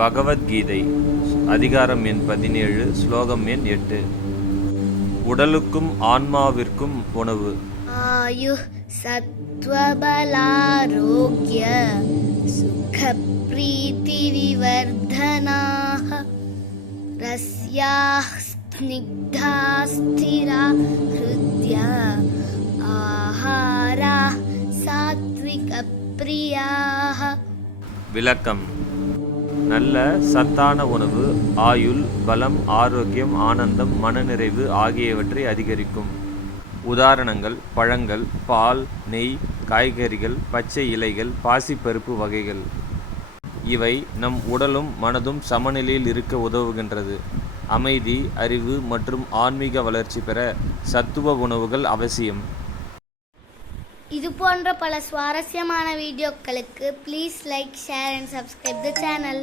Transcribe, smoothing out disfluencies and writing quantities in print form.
பகவத்கீதை அதிகாரம் எண் 17 ஸ்லோகம் எண் 8. உடலுக்கும் ஆன்மாவிற்கும் உணவு. ஆயு சத்வபலாரோக்ய சுகப்ரீதி விவர்தனாஹ ரஸ்யாஹ் ஸ்னிக்தா ஸ்திரா ஹ்ருத்யா ஆஹாரா சாத்விக பிரியாஹ. விளக்கம்: நல்ல சத்தான உணவு ஆயுள், பலம், ஆரோக்கியம், ஆனந்தம், மனநிறைவு ஆகியவற்றை அதிகரிக்கும். உதாரணங்கள்: பழங்கள், பால், நெய், காய்கறிகள், பச்சை இலைகள், பாசிப்பருப்பு வகைகள். இவை நம் உடலும் மனதும் சமநிலையில் இருக்க உதவுகின்றது. அமைதி, அறிவு மற்றும் ஆன்மீக வளர்ச்சி பெற சத்துவ உணவுகள் அவசியம். இது போன்ற பல சுவாரஸ்யமான வீடியோக்களுக்கு please like, share and subscribe the channel.